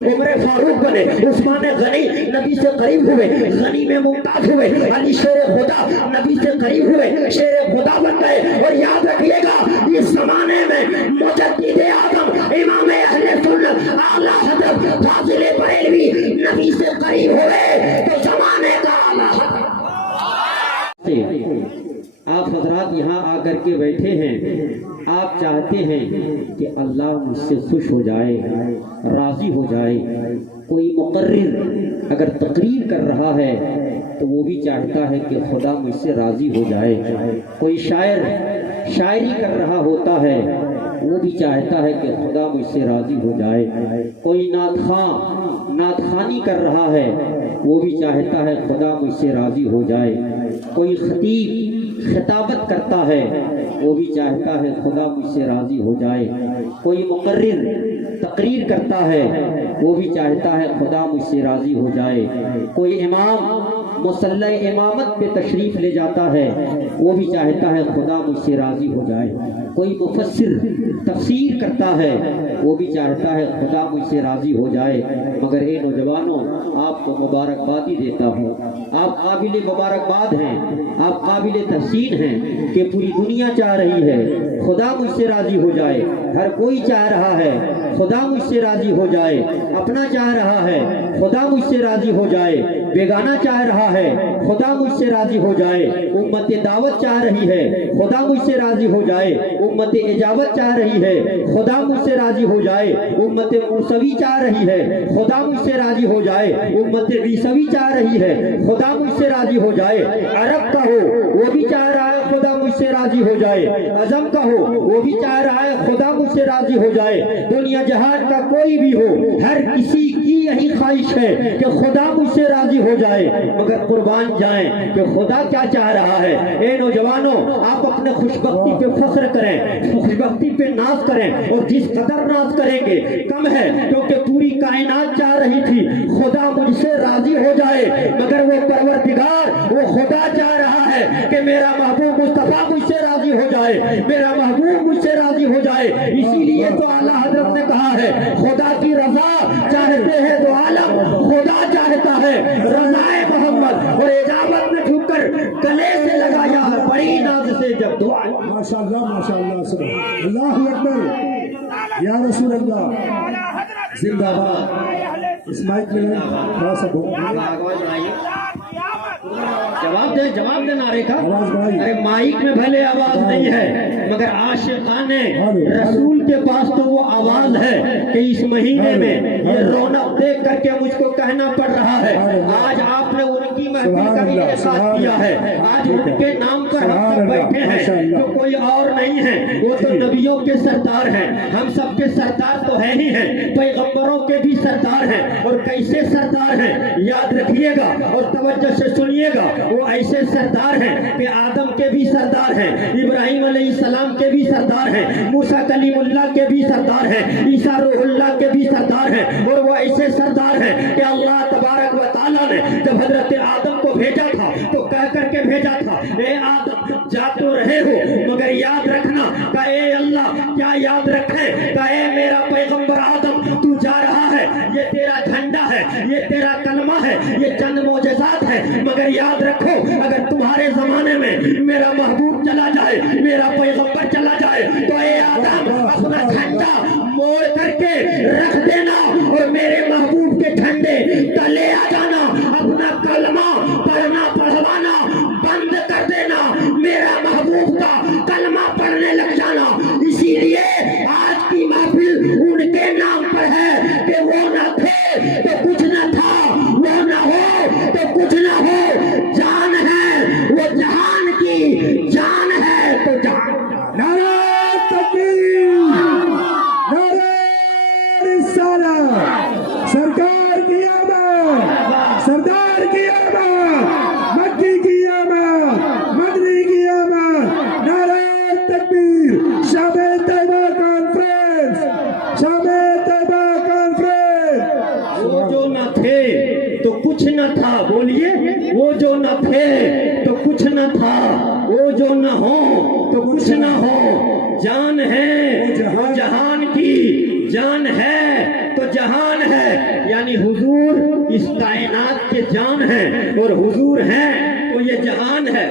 عمر فاروق بنے، عثمان غنی نبی سے قریب ہوئے، غنی میں ممتاز ہوئے، علی شیر خدا نبی سے قریب ہوئے، شیر خدا بن گئے۔ اور یاد رکھیے گا اس زمانے میں مجدد اعظم امام اہل سنت اعلیٰ حضرت فاضل بریلوی نبی سے قریب ہوئے تو زمانے کا اعلیٰ حضرت۔ آپ حضرات یہاں آ کر کے بیٹھے ہیں، آپ چاہتے ہیں کہ اللہ مجھ سے خوش ہو جائے، راضی ہو جائے۔ کوئی مقرر اگر تقریر کر رہا ہے تو وہ بھی چاہتا ہے کہ خدا مجھ سے راضی ہو جائے۔ کوئی شاعر شاعری کر رہا ہوتا ہے، وہ بھی چاہتا ہے کہ خدا مجھ سے راضی ہو جائے۔ کوئی نعت خواں نعت خوانی کر رہا ہے، وہ بھی چاہتا ہے خدا مجھ سے راضی ہو جائے۔ کوئی خطیب خطابت کرتا ہے، وہ بھی چاہتا ہے خدا مجھ سے راضی ہو جائے۔ کوئی مقرر تقریر کرتا ہے، وہ بھی چاہتا ہے خدا مجھ سے راضی ہو جائے۔ کوئی امام مصلی امامت پہ تشریف لے جاتا ہے، وہ بھی چاہتا ہے خدا مجھ سے راضی ہو جائے۔ کوئی مفسر تفسیر کرتا ہے، وہ بھی چاہتا ہے خدا مجھ سے راضی ہو جائے۔ مگر اے نوجوانوں، آپ کو مبارکبادی دیتا ہوں، آپ قابل مبارکباد ہیں، آپ قابل تحسین ہیں کہ پوری دنیا چاہ رہی ہے خدا مجھ سے راضی ہو جائے۔ ہر کوئی چاہ رہا ہے خدا مجھ سے راضی ہو جائے، اپنا چاہ رہا ہے خدا مجھ سے راضی ہو جائے، بیگانہ چاہ رہا ہے خدا مجھ سے راضی ہو جائے، امت دعوت چاہ رہی ہے خدا مجھ سے راضی ہو جائے، امت اجابت چاہ رہی ہے خدا مجھ سے راضی ہو جائے، امت موسوی چاہ رہی ہے خدا مجھ سے راضی ہو جائے، امت بیسوی چاہ رہی ہے خدا مجھ سے راضی ہو جائے۔ عرب کا ہو وہ بھی چاہ رہا ہے خدا مجھ سے راضی ہو جائے، عجم کا ہو وہ بھی چاہ رہا ہے خدا مجھ سے راضی ہو جائے۔ دنیا جہان کا کوئی بھی ہو، ہر کسی کی یہی خواہش ہے کہ خدا مجھ سے راضی ہو جائے۔ مگر قربان جائیں کہ خدا کیا چاہ رہا ہے۔ اے نوجوانوں، آپ اپنے خوش بختی پہ فخر کریں، خوش بختی پہ ناز کریں، اور جس قدر ناز کریں گے کم ہے، کیونکہ پوری کائنات چاہ رہی تھی خدا مجھ سے راضی ہو جائے، مگر وہ پروردگار وہ خدا چاہ رہا ہے کہ میرا محبوب مصطفیٰ مجھ سے راضی ہو جائے، میرا محبوب مجھ سے راضی ہو جائے۔ اسی لیے تو اعلیٰ حضرت نے کہا ہے خدا کی رضا چاہتے ہیں تو عالم خدا چاہتا ہے رضائے محمد، اور اجابت میں جھک کر گلے سے لگایا بڑی ناز سے جب دعا۔ ماشاءاللہ ماشاءاللہ سبحان اللہ اکبر یا رسول اللہ زندہ باد۔ اس مائک میں تھوڑا سا جواب دے نعرے کا۔ آواز بھائی، ارے مائک میں بھلے آواز نہیں ہے، مگر عاشقان رسول کے پاس تو وہ آواز ہے کہ اس مہینے میں یہ رونق دیکھ کر کے مجھ کو کہنا پڑ رہا ہے آج آپ نے ان کی محفل کا انعقاد کیا ہے، آج ان کے نام پر ہم سب بیٹھے ہیں، جو کوئی اور نہیں ہے، وہ تو نبیوں کے سردار ہیں، ہم سب کے سردار تو ہے ہی ہیں، پیغمبروں کے بھی سردار ہیں، اور کیسے سردار ہیں یاد رکھیے گا اور توجہ سے سنیے گا۔ وہ ایسے سردار ہیں کہ آدم کے بھی سردار ہیں، ابراہیم علیہ السلام کے بھی سردار ہیں، موسیٰ کلیم اللہ کے بھی سردار ہیں، عیسیٰ روح اللہ کے بھی سردار ہیں، اور وہ ایسے سردار ہیں کہ اللہ تبارک و تعالیٰ نے جب حضرت آدم کو بھیجا تھا تو کہہ کر کے بھیجا تھا اے آدم جا تو رہے ہو مگر یاد رکھنا، کہ اے اللہ کیا یاد رکھے، کہ اے میرا پیغمبر آدم تو جا رہا ہے، یہ تیرا جھنڈا ہے، یہ تیرا کلمہ ہے، یہ چند معجزات ہے، مگر یاد رکھو اگر تمہارے زمانے میں میرا محبوب چلا جائے، میرا پیغمبر چلا جائے، تو اے آدم اپنا جھنڈا موڑ کر کے رکھ دینا اور میرے محبوب کے جھنڈے تلے آ جانا، اپنا کلمہ پڑھنا پڑھوانا بند کر دینا، میرا محبوب کا کلمہ پڑھنے لگ جانا۔ اسی لیے آج کی محفل ان کے نام پر ہے کہ وہ نہ تھے تو کچھ نہ تھا، وہ نہ ہو تو کچھ نہ ہو، جان ہے وہ جہان کی جان ہے تو جان۔ نعرہ تکبیر، نعرہ رسالت، سرکار کی آمد، سردار کی آمد، مکی کی آمد، مدنی کی آمد، نعرہ تکبیر، شام طیبہ کانفرنس، شام طیبہ کانفرنس۔ وہ جو نہ تھے تو کچھ نہ تھا، بولیے وہ جو نہ تھے تو کچھ نہ تھا، وہ جو نہ ہو تو کچھ نہ ہو، جان ہے وہ جہان کی، جان ہے تو جہان ہے، یعنی حضور اس کائنات کے جان ہے، اور حضور ہیں تو یہ جہان ہے،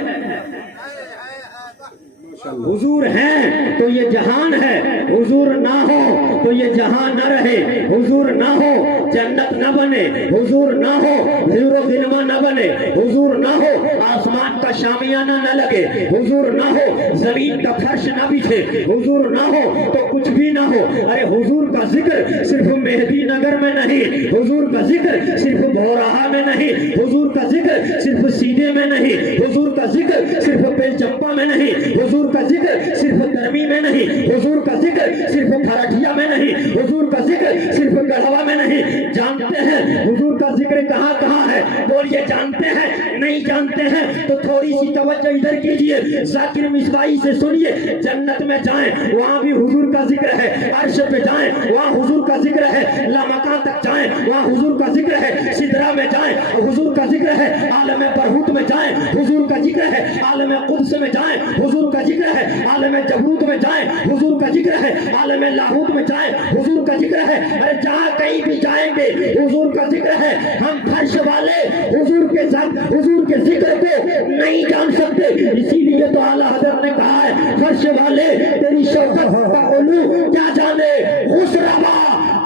حضور ہیں تو یہ جہان ہے، حضور نہ ہو تو یہ جہان نہ رہے، حضور نہ ہو جنت نہ بنے، حضور نہ ہو حور و غلمان نہ بنے، حضور نہ ہو آسمان کا شامیانہ نہ لگے، حضور نہ ہو زمین کا فرش نہ بچھے، حضور نہ ہو تو کچھ بھی نہ ہو۔ ارے حضور کا ذکر صرف مہدی نگر میں نہیں، حضور کا ذکر صرف بھورہا میں نہیں، حضور کا ذکر صرف سیدھے میں نہیں، حضور کا ذکر صرف بیل چمپا میں نہیں، حضور کا ذکر صرف درمی میں نہیں، حضور کا ذکر صرف کھرٹھیا میں نہیں، حضور کا ذکر صرف گڑھوا میں نہیں۔ جانتے ہیں حضور کا ذکر کہاں کہاں ہے؟ بولیے جانتے ہیں؟ نہیں جانتے ہیں تو تھوڑی سی توجہ ادھر کیجئے، ذاکر مصباحی سے سنیے۔ جنت میں جائیں وہاں بھی حضور کا ذکر ہے، عرش پہ جائیں وہاں حضور کا ذکر ہے، لامکان تک جائیں وہاں حضور کا ذکر ہے، سدرہ میں جائیں حضور کا ذکر ہے، عالم برہوت میں جائیں حضور کا ذکر ہے، عالم قدس میں جائیں حضور کا ذکر ہے، عالم جبروت میں جائیں حضور کا ذکر ہے، عالم لاہوت میں جائیں حضور کا ذکر ہے۔ ارے جہاں کہیں بھی جائیں گے حضور کا ذکر ہے۔ ہم فرش والے حضور کے ساتھ حضور کے ذکر کو نہیں جان سکتے، اسی لیے تو اعلیٰ حضرت نے کہا ہے فرش والے تیری شوکت کا علو کیا جانے، خسروا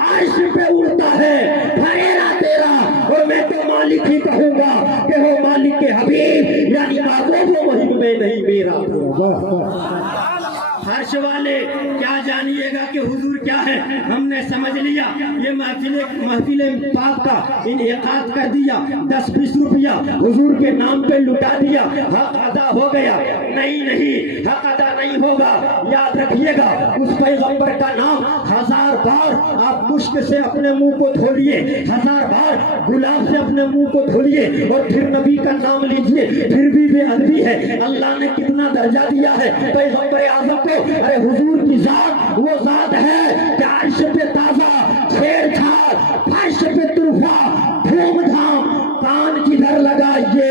عرش پہ اڑتا ہے پھریرا تیرا، اور میں تو مالک ہی کہوں گا کہ ہو مالک کے حبیب، یعنی محبوب و محب میں نہیں میرا۔ فرش والے کیا جانیے گا کہ حضور کیا ہے؟ ہم نے سمجھ لیا، یہ محفل پاک کا انعقاد کر دیا، 10-20 روپیہ حضور کے نام پہ لٹا دیا، حق ادا ہو گیا؟ نہیں، حق ادا نہیں ہوگا۔ یاد رکھیے گا اس پیغمبر کا نام 1000 بار آپ مشک سے اپنے منہ کو دھولیے، 1000 بار گلاب سے اپنے منہ کو دھولیے، اور پھر نبی کا نام لیجئے، پھر بھی بے ادبی ہے۔ اللہ نے کتنا درجہ دیا ہے پیغمبر اعظم کو۔ ارے حضور کی ذات وہ ذات ہے کہ عرش پہ تازہ چھیڑ چھاڑ، فرش پہ طرفہ دھوم دھام، کان جدھر لگائیے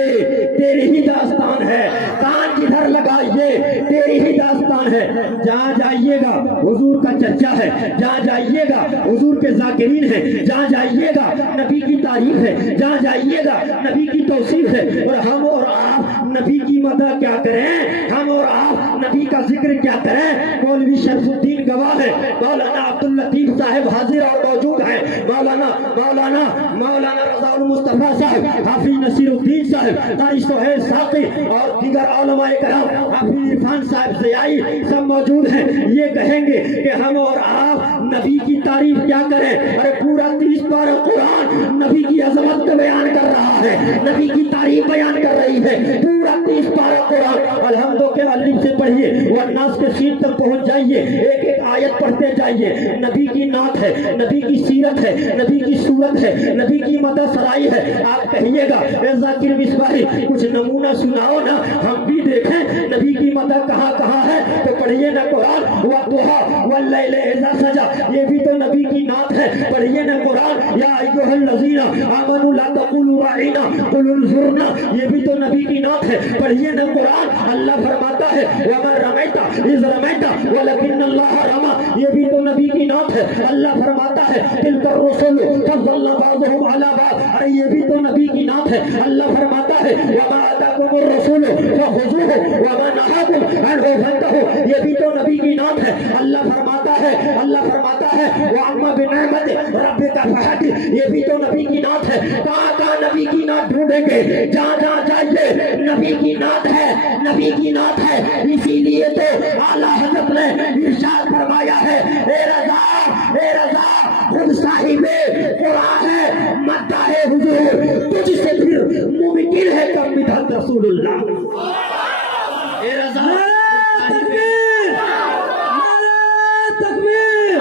تیری ہی داستان ہے، کان جدھر لگائیے تیری ہی داستان ہے۔ جہاں جائیے گا حضور کا چرچا ہے، جہاں جائیے گا حضور کے ذاکرین ہیں، جہاں جائیے گا نبی کی تعریف ہے، جہاں جائیے گا نبی کی توصیف ہے۔ اور ہم اور آپ نبی کی مدح کیا کریں، ہم اور آپ نبی کا ذکر کیا کریں؟ مولوی شمس الدین گواہ ہے، مولانا عبداللطیف صاحب حاضر اور موجود ہیں، مولانا رضا المصطفیٰ صاحب، حافظ نصیر الدین صاحب، قاری سہیل ساقی اور دیگر علماء کرام، حافظ عرفان صاحب زیائی سب موجود ہیں۔ یہ کہیں گے کہ ہم اور آپ نبی کی تعریف کیا کریں؟ ارے پورا 30 پارہ قرآن نبی کی عظمت کو بیان کر رہا ہے، نبی کی تعریف بیان کر رہی ہے، پورا 30 پارہ قرآن الحمد کے الف سے پڑھیے والناس کے سین تک پہنچ جائیے، ایک ایک آیت پڑھتے جائیے۔ نبی کی نعت ہے، نبی کی سیرت ہے، نبی کی صورت ہے، نبی کی مدح سرائی ہے۔ آپ کہیے گا اے ذاکر مصباحی کچھ نمونہ سناؤ نا، ہم بھی دیکھیں نبی کی مدح کہاں کہاں ہے۔ تو پڑھیے نا قرآن، وَالضُّحَىٰ وَاللَّيْلِ إِذَا سَجَىٰ، یہ بھی تو نبی کی نعت ہے۔ پڑھیے نا قرآن، یا ایھا الذین آمنوا لا تقولوا راعینا قولوا انظرنا، یہ بھی تو نبی کی نعت ہے۔ پڑھیے نا قرآن، اللہ فرماتا ہے وَمَا رَمَيْتَ إِذْ رَمَيْتَ وَلَكِنَّ اللَّهَ رَمَىٰ، یہ بھی تو نبی کی نعت ہے۔ اللہ فرماتا ہے تِلْکَ الرُّسُلُ فَضَّلْنَا بَعْضَهُمْ عَلَىٰ بَعْضٍ، ارے یہ بھی تو نبی کی نعت ہے۔ اللہ فرماتا ہے وَمَا آتَاكُمُ الرَّسُولُ فَخُذُوهُ وَمَا نَهَاكُمْ عَنْهُ فَانتَهُوا، یہ بھی تو نبی کی نعت ہے۔ اللہ فرماتا ہے وَأَمَّا بِنِعْمَتِ رَبِّكَ فَحَدِّثْ، یہ بھی تو نبی کی نعت ہے۔ کہاں کہاں نبی کی نعت ڈھونڈیں گے؟ جہاں جہاں جائیے نبی کی نعت ہے، نبی کی نعت ہے۔ اسی لیے تو اعلیٰ حضرت نے ارشاد فرمایا ہے اے رضا خود صاحب قرآن ہے، مداح حضور تجھ سے پھر ممکن ہے کم مدحت رسول اللہ۔ اے رضا تکبیر، نعرہ تکبیر،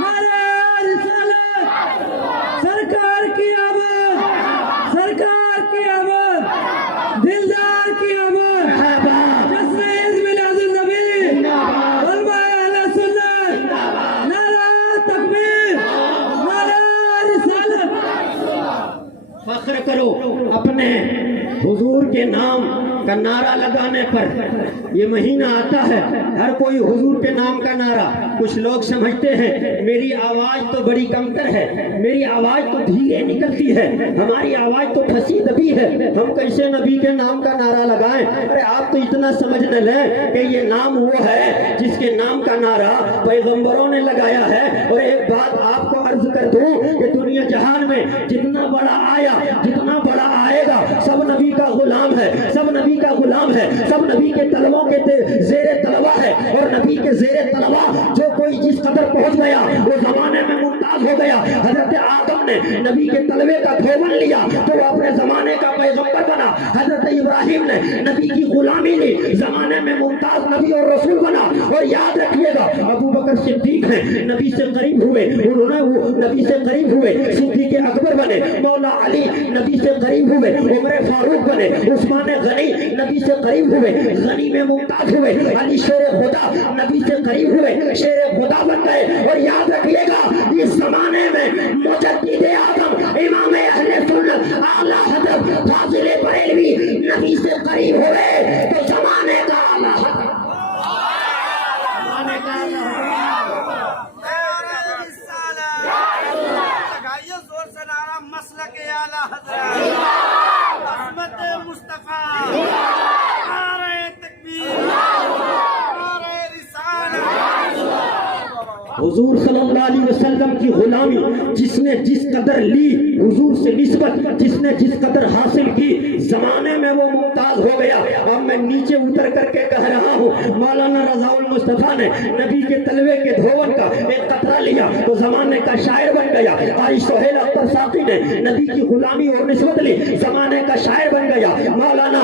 نعرہ رسالت، سرکار کی آمد، سرکار کی آمد، دلدار کی آمد، جشن عید میلاد النبی، علماء اہل سنت، نعرہ تکبیر، نعرہ رسالت۔ فخر کرو اپنے حضور کے نام کا نعرہ لگانے پر۔ یہ مہینہ آتا ہے ہر کوئی حضور کے نام کا نعرہ کچھ لوگ سمجھتے ہیں میری آواز تو بڑی کمتر ہے، میری آواز تو دھیرے نکلتی ہے، ہماری آواز تو پھنسی دبی ہے، ہم کیسے نبی کے نام کا نعرہ لگائیں؟ ارے آپ تو اتنا سمجھ نہ لیں کہ یہ نام وہ ہے جس کے نام کا نعرہ پیغمبروں نے لگایا ہے۔ اور ایک بات آپ کو عرض کر دوں کہ دنیا جہان میں جتنا بڑا آیا، جتنا بڑا آئے گا، سب نبی کا غلام ہے، سب نبی کا غلام ہے، سب نبی کے طلبوں کے زیر طلبہ ہے۔ اور نبی کے زیر طلبہ جو کوئی جس قدر پہنچ گیا وہ زمانے میں ممتاز ہو گیا۔ حضرت آدم نے نبی کے طلبے کا دھوبن لیا تو وہ اپنے زمانے کا پیغمبر بنا۔ حضرت ابراہیم نے نبی کی غلامی لی، زمانے میں ممتاز نبی اور رسول بنا۔ اور یاد رکھیے گا ابو بکر صدیق ہیں، نبی سے قریب ہوئے، انہوں نے وہ نبی سے قریب ہوئے، صدیق اکبر بنے، مولا علی نبی سے قریب ہوئے، عمر فاروق بنے، عثمان غنی نبی سے قریب ہوئے، غنی میں ممتاز ہوئے، علی شیر خدا نبی سے قریب ہوئے، شیر خدا بن گئے۔ اور یاد رکھیے گا اس زمانے میں مجدد اعظم امام اہل سنت اعلیٰ حضرت فاضل بریلوی نبی سے قریب ہوئے تو زمانے کا اعلیٰ حضرت حضور صلی اللہ علیہ وسلم کی غلامی جس نے جس قدر لی، حضور سے نسبت جس نے جس قدر حاصل کی، زمانے میں وہ ممتاز ہو گیا۔ اب میں نیچے اتر کر کے کہہ رہا ہوں، مولانا رضا المصطفیٰ نے نبی کے طلبے کے دھوون کا ایک قطرہ لیا تو زمانے کا شاعر بن گیا۔ قاری سہیل اختر ساقی نے نبی کی غلامی اور نسبت لی، زمانے کا شاعر بن گیا۔ مولانا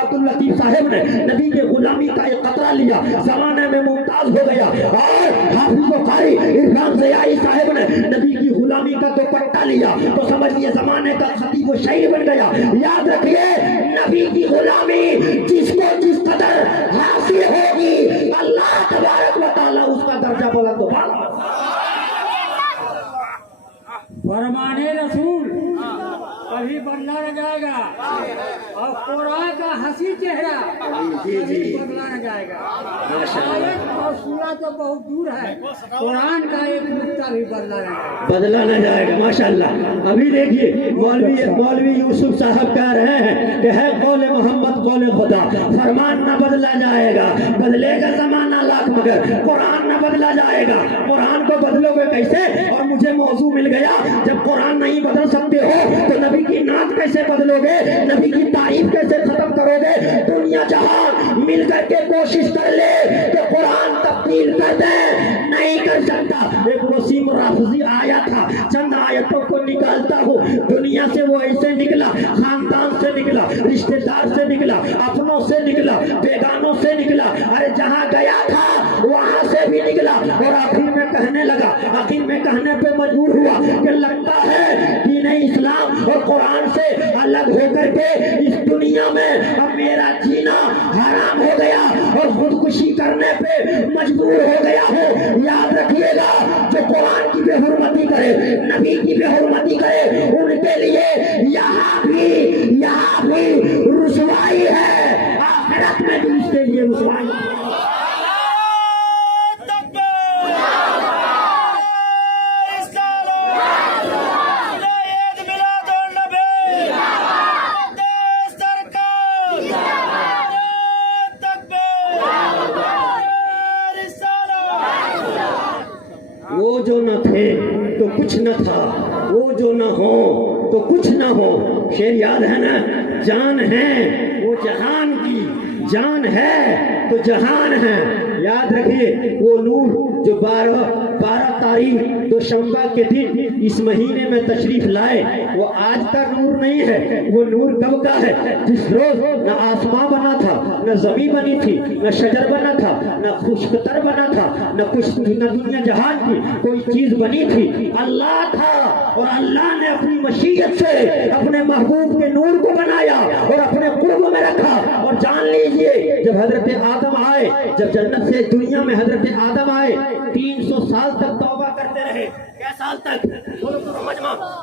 عبد اللطیف صاحب نے نبی کے غلامی کا ایک قطرہ لیا، زمانے میں ممتاز ہو گیا۔ اور حافظ و قاری عرفان ضیائی صاحب نے نبی کی غلامی کا دوپٹہ لیا تو سمجھئے زمانے کا خطیب و شاعر بن گیا۔ یاد رکھیے نبی کی غلامی جس کو جس قدر حاصل ہوگی اللہ تبارک و تعالیٰ اس کا درجہ بلند و بالا۔ فرمان رسول کبھی بدلا نہ جائے گا اور قرآن کا حسین چہرہ کبھی بدلا نہ جائے گا۔ آیت اور سورہ تو بہت دور ہے، قرآن کا ایک نقطہ بھی بدلا نہ جائے گا۔ ماشاءاللہ ابھی دیکھیے مولوی یوسف صاحب کہہ رہے ہیں کہ ہے قول محمد قول خدا، فرمان نہ بدلا جائے گا، بدلے گا زمانہ لاکھ مگر قرآن نہ بدلا جائے گا۔ قرآن کو بدلو گے کیسے؟ اور مجھے موضوع مل گیا، جب قرآن نہیں بدل سکتے ہو تو نبی کی نعت کیسے بدلو گے؟ نبی کی تعریف کیسے ختم کرو گے؟ دنیا جہان مل کر کے کوشش کر لے کہ قرآن تبدیل کر دے، نہیں کر سکتا۔ ایک وسیم رافضی آیا تھا، چند آیتوں کو نکالتا ہوں، دنیا سے وہ ایسے نکلا، خاندان سے نکلا، رشتہ دار سے نکلا، اپنوں سے نکلا، بیگانوں سے نکلا، ارے جہاں گیا تھا وہاں سے بھی نکلا۔ اور آخر میں کہنے لگا، آخر میں کہنے پہ مجبور ہوا کہ لگتا ہے دین اسلام اور قرآن سے الگ ہو کر کے اس دنیا میں اب میرا جینا حرام ہو گیا اور خودکشی کرنے پہ مجبور ہو گیا ہوں۔ یاد رکھیے گا جو قرآن کی بے حرمتی کرے، نبی کی بے حرمتی کرے، ان کے لیے یہاں بھی رسوائی ہے، آخرت میں بھی اس کے لیے رسوائی ہے۔ وہ جو نہ تھے تو کچھ نہ تھا، وہ جو نہ ہو تو کچھ نہ ہو۔ شعر یاد ہے نا؟ جان ہے وہ جہان کی، جان ہے تو جہان ہے۔ یاد رکھیے وہ نور جو 12 تاریخ دوشنبہ کے دن اس مہینے میں تشریف لائے، وہ آج کا نور نہیں ہے، وہ نور کب کا ہے؟ جس روز نہ آسمان بنا تھا، نہ زمین بنی تھی، نہ شجر بنا تھا، نہ خشکتر بنا تھا، نہ دنیا جہان کی کوئی چیز بنی تھی، اللہ تھا۔ اور اللہ نے اپنی مشیت سے اپنے محبوب کے نور کو بنایا اور اپنے قرب میں رکھا۔ اور جان لیجئے جب حضرت آدم آئے، جب جنت سے دنیا میں حضرت آدم آئے، 300 سال تک توبہ کرتے رہے۔ کیا سال تک؟ مجمع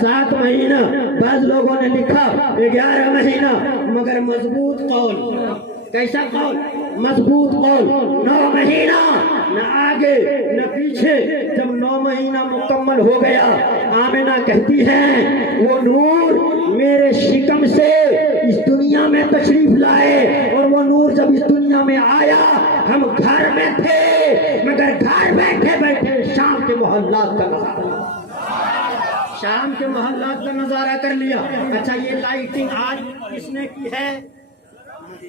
7 مہینہ، بعض لوگوں نے لکھا 11 مہینہ، مگر مضبوط قول، کیسا قول؟ مضبوط قول 9 مہینہ، نہ آگے نہ پیچھے۔ جب 9 مہینہ مکمل ہو گیا، آمنہ کہتی ہیں وہ نور میرے شکم سے اس دنیا میں تشریف لائے، اور وہ نور جب اس دنیا میں آیا ہم گھر میں تھے، مگر گھر بیٹھے بیٹھے شام کے محلات کا نظارہ، شام کے محلات کا نظارہ کر لیا۔ اچھا یہ لائٹنگ آج کس نے کی ہے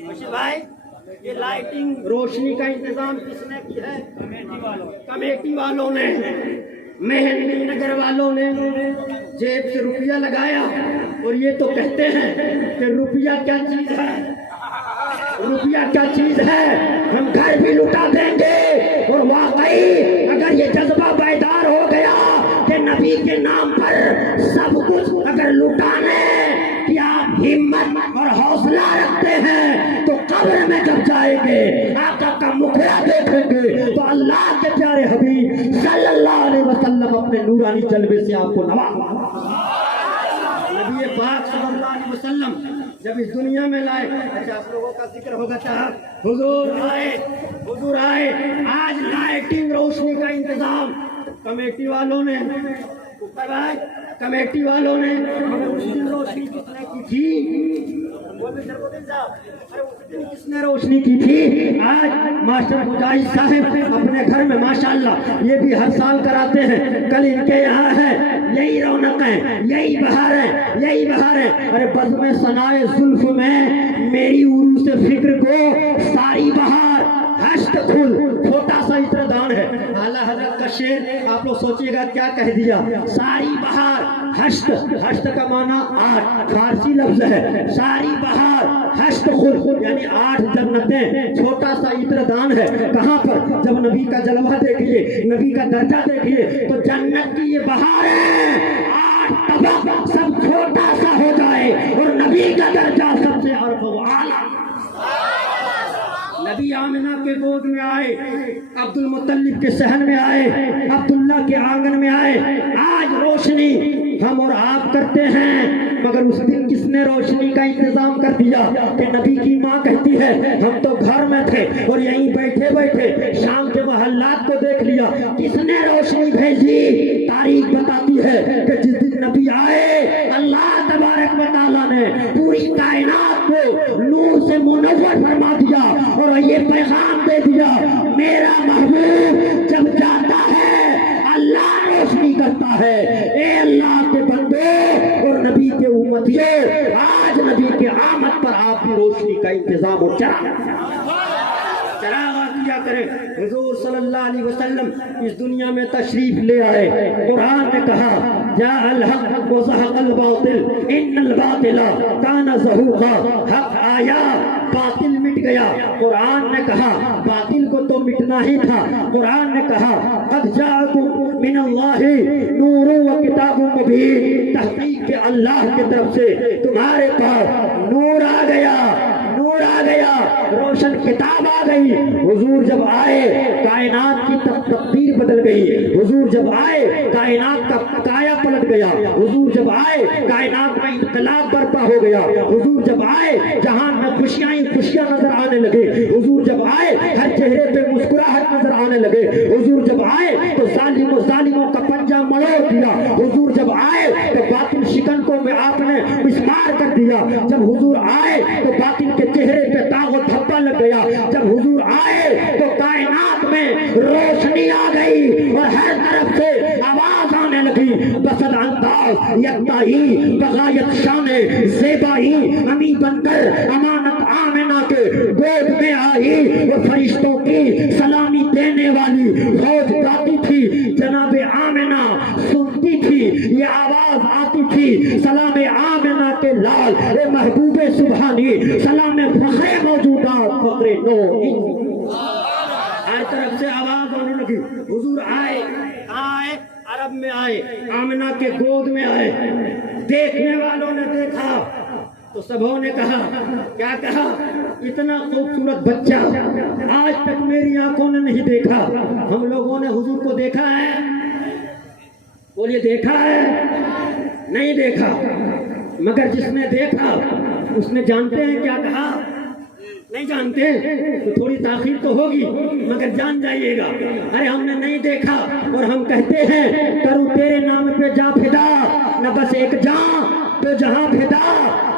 خوشی بھائی؟ یہ لائٹنگ روشنی کا انتظام کس نے کی ہے؟ کمیٹی والوں نے، مہندی نگر والوں نے جیب سے روپیہ لگایا، اور یہ تو کہتے ہیں کہ روپیہ کیا چیز ہے، روپیہ کیا چیز ہے، ہم گھر بھی لٹا دیں گے۔ اور واقعی اگر یہ جذبہ بیدار ہو گیا کہ نبی کے نام پر سب کچھ اگر لٹانے کی آپ ہمت اور حوصلہ رکھتے ہیں، تو قبر میں جب جائیں گے آقا کا مکھڑا دیکھیں گے تو اللہ کے پیارے حبیب صلی اللہ علیہ وسلم اپنے نورانی جلوے سے آپ کو نوازیں گے۔ نبی پاک صلی اللہ علیہ وسلم جب اس دنیا میں لائے، اچھا آپ لوگوں کا ذکر ہوگا صاحب، حضور آئے، آج لائٹنگ روشنی کا انتظام کمیٹی والوں نے، کمیٹی والوں نے، روشنی کس نے کی تھی؟ کس نے روشنی کی تھی؟ آج ماسٹر مجاہد صاحب اپنے گھر میں ماشاءاللہ یہ بھی ہر سال کراتے ہیں، کل ان کے یہاں ہے، یہی رونق ہے، یہی بہار ہے، یہی بہار ہے۔ ارے بزم ثنائے زلف میں میری عروس فکر کو ساری بہار ہشت کھل، چھوٹا سا عطردان ہے۔ اعلیٰ حضرت کا شعر آپ لوگ سوچیے گا کیا کہہ دیا، ساری بہار ہشت، ہشت کا معنی 8 فارسی لفظ ہے، ساری بہار ہشت خل یعنی 8 جنتیں، چھوٹا سا عطردان ہے۔ کہاں پر؟ جب نبی کا جلوہ دیکھیے، نبی کا درجہ دیکھیے تو جنت کی یہ بہار ہے، 8 طبق سب چھوٹا سا ہو جائے اور نبی کا درجہ سب سے عرف و اعلیٰ۔ نبی آمنہ کے گود میں آئے، عبد المطلب کے صحن میں آئے، عبداللہ کے آنگن میں آئے۔ آج روشنی ہم اور آپ کرتے ہیں، مگر اس دن کس نے روشنی کا انتظام کر دیا کہ نبی کی ماں کہتی ہے ہم تو گھر میں تھے اور یہیں بیٹھے بیٹھے شام کے محلات کو دیکھ لیا۔ کس نے روشنی بھیجی؟ تاریخ بتاتی ہے کہ جس دن نبی آئے اللہ تبارک و تعالیٰ نے پوری کائنات کو نور سے منور فرما دیا اور یہ پیغام دے دیا، میرا محبوب جب جاتا ہے اللہ روشنی کرتا ہے۔ اے اللہ کے بندے اور نبی کے امتیوں، آج نبی کے آمد پر آپ کی روشنی کا انتظام اور چراغ کیا کرے۔ حضور صلی اللہ علیہ وسلم اس دنیا میں تشریف لے آئے، قرآن نے کہا جاء الحق وزهق الباطل ان الباطل کان زہوقا، حق آیا باطل مٹ گیا۔ قرآن نے کہا باطل کو تو مٹنا ہی تھا، قرآن نے کہا قد جاءکم من اللہ نور و کتاب مبین، تحقیق کے اللہ کی طرف سے تمہارے پاس نور آ گیا، نور آ گیا، روشن کتاب آ گئی۔ حضور جب آئے کائنات کی تقدیر بدل گئی، حضور جب آئے کائنات کا کایا پلٹ گیا، حضور جب آئے کائنات کا انقلاب برپا ہو گیا، حضور جب آئے جہان میں خوشیاں ہی خوشیاں نظر آنے لگے، حضور جب آئے ہر چہرے پہ مسکراہٹ نظر آنے لگے، حضور جب آئے تو ظالموں کا پنجہ مڑوڑ دیا، حضور جب آئے تو باطل شکن کو آپ نے مسمار کر دیا، جب حضور آئے تو باطل کے چہرے پہ داغ و دھبا لگ گیا، جب حضور آئے تو کائنات میں روشنی آ گئی اور ہر طرف سے آواز آنے لگی، بسد انداز یکتائی بغایت شان زیبائی، امی بن کر امانت آمنہ کے گود میں آئی، وہ فرشتوں کی سلامی دینے والی فوج گاتی تھی، جناب آمنہ سنتی تھی، یہ آواز آتی تھی، سلام آمنہ کے لال اے محبوب سبحانی، سلام فخر موجودات فخر نو، ہر طرف سے آواز آنے لگی۔ حضور آئے عرب میں آئے، آمنہ کے گود میں آئے، دیکھنے والوں نے دیکھا تو سبوں نے کہا، کیا کہا؟ اتنا خوبصورت بچہ آج تک میری آنکھوں نے نہیں دیکھا۔ ہم لوگوں نے حضور کو دیکھا ہے، بولیے دیکھا ہے؟ نہیں دیکھا، مگر جس نے دیکھا اس نے جانتے ہیں کیا کہا؟ نہیں جانتے تو تھوڑی تاخیر تو ہوگی مگر جان جائیے گا۔ ارے ہم نے نہیں دیکھا اور ہم کہتے ہیں کروں تیرے نام پہ جا فدا، نہ بس ایک جاں تو جہاں فدا،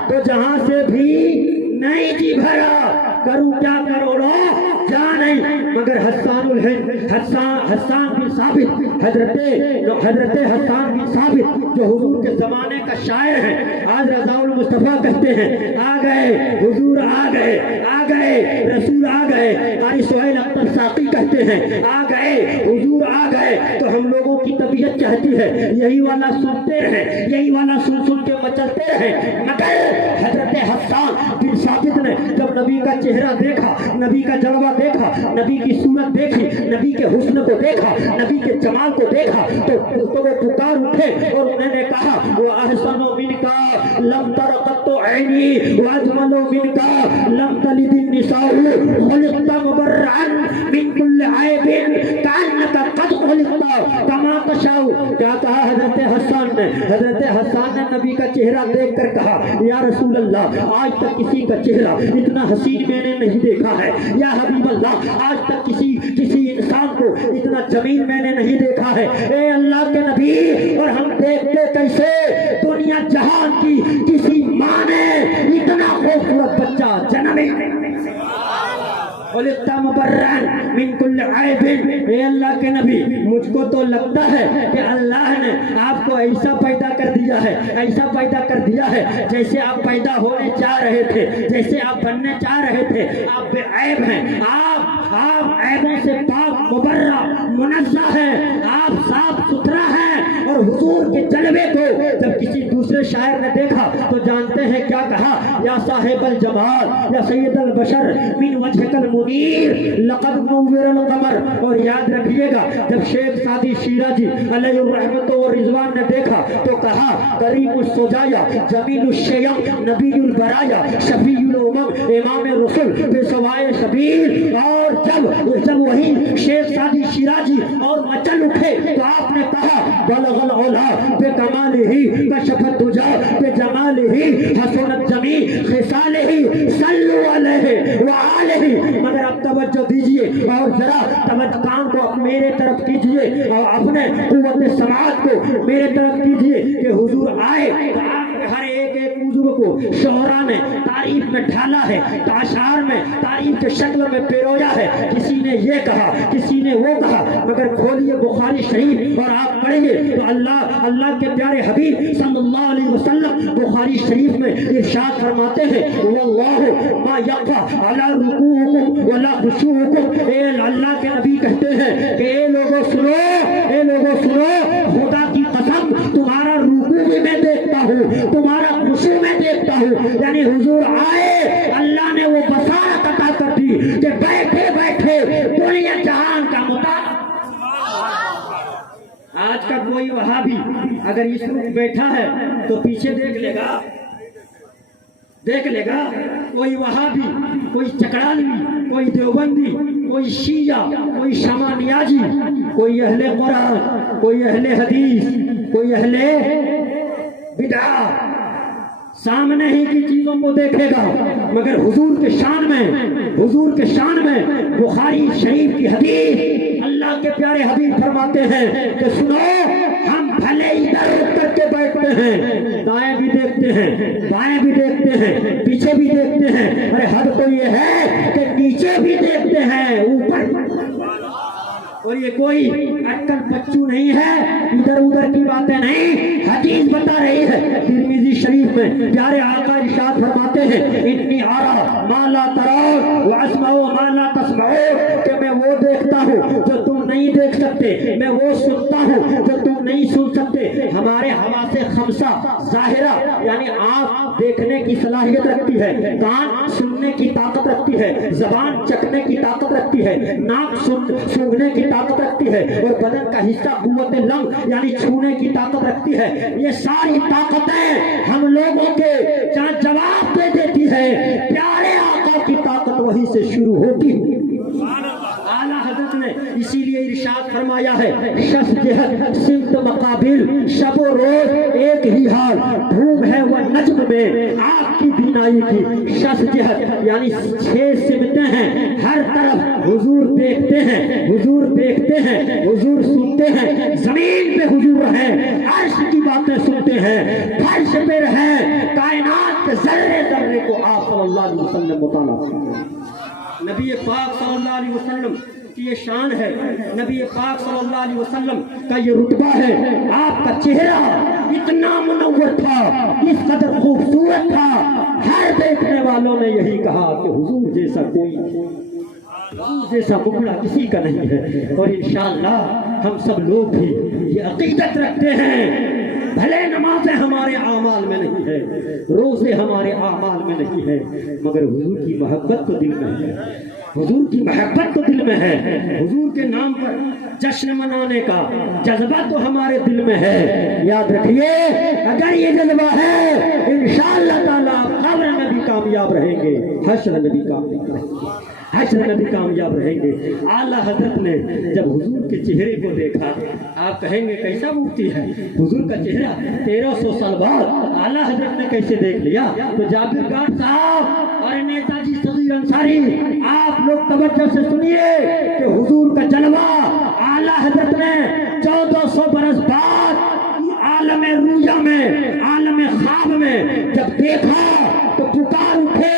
تو جہاں سے بھی نہیں جی بھرا، کروں کیا کروڑوں جا نہیں، مگر حسان حسان بن ثابت، حضرت حسان بن ثابت جو حضور کے زمانے کا شاعر ہے، آج رضا المصطفیٰ کہتے ہیں آ گئے حضور، آ گئے رسول، آ گئے قاری سہیل اختر ساقی کہتے ہیں آ گئے حضور، آ گئے۔ تو ہم لوگوں کی طبیعت چاہتی ہے یہی والا سنتے ہیں، یہی والا سن کے مچلتے ہیں، مگر حضرت حسان بن ثابت نے جب نبی کا چہرہ دیکھا، نبی کا جلوہ دیکھا، نبی کی صورت دیکھی، نبی کے حسن کو دیکھا، نبی کے جمال کو دیکھا، تو وہ پکار اٹھے اور انہوں نے کہا وَأَحْسَنُ مِنْكَ لَمْ تَرَ قَطُّ عَيْنِي وَأَجْمَلُ مِنْكَ لَمْ تَلِدِ النِّسَاءُ خُلِقْتَ مُبَرَّأً مِنْ كُلِّ عَيْبٍ كَأَنَّكَ قَدْ خُلِقْتَ كَمَا تَشَاءُ۔ کیا کہا حضرت حسان نے؟ حضرت حسان نے نبی کا چہرہ دیکھ کر کہا یا رسول اللہ، آج تک کسی کا چہرہ اتنا حسین میں نے نہیں دیکھا ہے، یا حبیب اللہ آج تک کسی انسان کو اتنا جمیل میں نے نہیں دیکھا ہے، اے اللہ کے نبی۔ اور ہم دیکھتے کیسے دنیا جہان کی کسی ماں نے اتنا خوبصورت بچہ جنمے، خلقت مبرأ من کل عیب۔ اے اللہ کے نبی، مجھ کو تو لگتا ہے کہ اللہ نے آپ کو ایسا پیدا کر دیا ہے، ایسا پیدا کر دیا ہے جیسے آپ پیدا ہونے چاہ رہے تھے، جیسے آپ بننے چاہ رہے تھے، آپ بے عیب ہیں، آپ عیبوں سے پاک مبرہ منزہ ہیں، آپ صاف ستھرا ہیں۔ اور حضور کے جلوے کو جب کسی دوسرے شاعر نے دیکھا تو جانتے ہیں کیا کہا؟ یا صاحب الجمال یا سید البشر من وجهك المنیر لقد نور القمر۔ اور یاد رکھیے گا جب شیخ سعدی شیرازی علیہ الرحمت و رضوان نے دیکھا تو کہا کریم السجایا جمیل الشیع نبی البرایا شفیع الامم امام رسول بے سوائے شبیر۔ اور جب وہی شیخ سعدی شیرازی اور مچل اٹھے تو آپ نے کہا بلغ العلا بکمالہ کشف الدجا بجمالہ حسنت جمیع خصالہ صلوا علیہ وآلہ۔ مگر اب توجہ دیجئے اور ذرا توجہ کام کو میرے طرف کیجئے اور اپنے قوت سماعت کو میرے طرف کیجئے کہ حضور آئے تو آپ ہر ایک موضوع کو شعرا نے تعریف میں ڈھالا ہے، اشعار میں تعریف کے شکل میں پیرویا ہے، کسی نے یہ کہا، کسی نے وہ کہا، مگر کھولیے بخاری شریف اور آپ پڑھیے تو اللہ کے پیارے حبیب صلی اللہ علیہ وسلم بخاری شریف میں ارشاد فرماتے ہیں واللہ ما یقع علی رکوعکم ولا خشوعکم۔ اے اللہ کے نبی کہتے ہیں کہ اے لوگوں سنو، خدا کی قسم تمہارا رکوع بھی میں دیکھتا ہوں، تمہارا خشوع میں دیکھتا ہوں۔ یعنی حضور آئے، اللہ نے وہ بصارت عطا کر دی کہ بیٹھے بیٹھے دنیا جہان کا مطالعہ۔ آج کا کوئی وہابی اگر اس وقت بیٹھا ہے تو پیچھے دیکھ لے گا کوئی وہابی، کوئی چکڑالوی، کوئی دیوبندی، کوئی شیعہ، کوئی شمع نیازی، کوئی اہل قرآن، کوئی اہل حدیث، کوئی اہل بدعہ، سامنے ہی کی چیزوں کو دیکھے گا، مگر حضور کے شان میں بخاری شریف کی حدیث اللہ کے پیارے حبیب فرماتے ہیں کہ سنو، ہم بھلے ادھر اٹھ کر کے بیٹھتے ہیں، دائیں بھی دیکھتے ہیں، بائیں بھی دیکھتے ہیں، پیچھے بھی دیکھتے ہیں، ارے حد تو یہ ہے کہ نیچے بھی دیکھتے ہیں، اوپر۔ اور یہ کوئی اٹکل بچو نہیں ہے، ادھر ادھر کی باتیں نہیں، حدیث بتا رہی ہے ترمذی شریف میں پیارے آقا ارشاد فرماتے ہیں انی ارا ما لا ترون واسمع ما لا تسمعون، کہ میں وہ دیکھتا ہوں جو تم نہیں دیکھ سکتے، میں وہ سنتا ہوں جو تم نہیں سن سکتے۔ ہمارے حواس خمسہ ظاہرہ یعنی آنکھ دیکھنے کی صلاحیت رکھتی ہے، کان سننے کی طاقت رکھتی ہے، زبان چکھنے کی طاقت رکھتی ہے، ناک سونگھنے کی طاقت رکھتی ہے، اور بدن کا حصہ قوت لمس یعنی چھونے کی طاقت رکھتی ہے۔ یہ ساری طاقتیں ہم لوگوں کے جہاں جواب دے دیتی ہے، پیارے آقا کی طاقت وہیں سے شروع ہوتی ہے۔ اعلیٰ حضرت نے اسی لیے ارشاد فرمایا ہے شب جہت سمت مقابل شب و روز ایک ہی حال دھوم ہے وہ نجم میں آپ کی بینائی کی شب جہت یعنی 6 سمتیں ہیں ہر طرف حضور دیکھتے ہیں حضور دیکھتے ہیں حضور سنتے ہیں زمین پہ حضور ہے عرش کی باتیں سنتے ہیں فرش پہ ہے کائنات کے ذرے ذرے کو آپ صلی اللہ علیہ وسلم مطالعہ کرتے ہیں نبی پاک صلی اللہ علیہ وسلم کی یہ شان ہے نبی پاک صلی اللہ علیہ وسلم کا یہ رتبہ ہے آپ کا چہرہ اتنا منور تھا اس قدر خوبصورت تھا ہر دیکھنے والوں نے یہی کہا کہ حضور جیسا کوئی حضور جیسا مقبلہ کسی کا نہیں ہے اور انشاءاللہ ہم سب لوگ بھی یہ عقیدت رکھتے ہیں بھلے نمازیں ہمارے اعمال میں نہیں ہے روزے ہمارے اعمال میں نہیں ہے مگر حضور کی محبت تو دل میں ہے حضور کی محبت تو دل میں ہے حضور کے نام پر جشن منانے کا جذبہ تو ہمارے دل میں ہے یاد رکھیے اگر یہ جذبہ ہے انشاءاللہ تعالیٰ قبر میں بھی کامیاب رہیں گے حشر میں بھی کامیاب رہیں گے حشر میں بھی کامیاب رہیں گے اعلیٰ حضرت نے جب حضور کے چہرے کو دیکھا آپ کہیں گے کیسا مفتی ہے حضور کا چہرہ 1300 سال بعد اعلیٰ حضرت نے کیسے دیکھ لیا تو جابر گارڈ صاحب اور نیتا جی صغیر انصاری آپ لوگ توجہ سے سنیے کہ حضور کا جلوہ اعلیٰ حضرت نے 1400 برس بعد عالم رویا میں عالم خواب میں جب دیکھا تو پکار اٹھے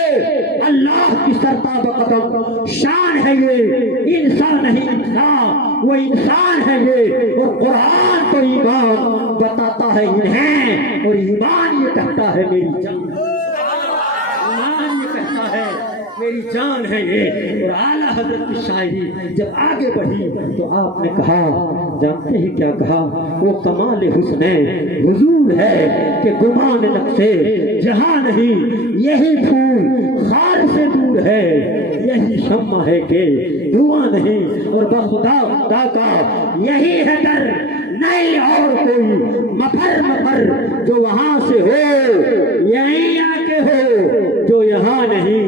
اللہ کی سرتاب قدم شان ہے یہ انسان نہیں انسان وہ انسان ہے یہ اور قرآن تو ایمان بتاتا ہے انہیں اور ایمان یہ کہتا ہے میری جان ایمان یہ کہتا ہے میری جان ہے یہ اور اعلیٰ حضرت کی شاعری جب آگے بڑھی تو آپ نے کہا جانتے ہیں کیا کہا وہ کمال حسن حضور ہے کہ گمان نقشے جہاں نہیں یہی پھول خار سے دور ہے یہی شمع ہے کہ دھواں نہیں اور بخدا خدا کا یہی ہے در نہیں اور کوئی مفر مفر جو وہاں سے ہو یہیں آ کے ہو جو یہاں نہیں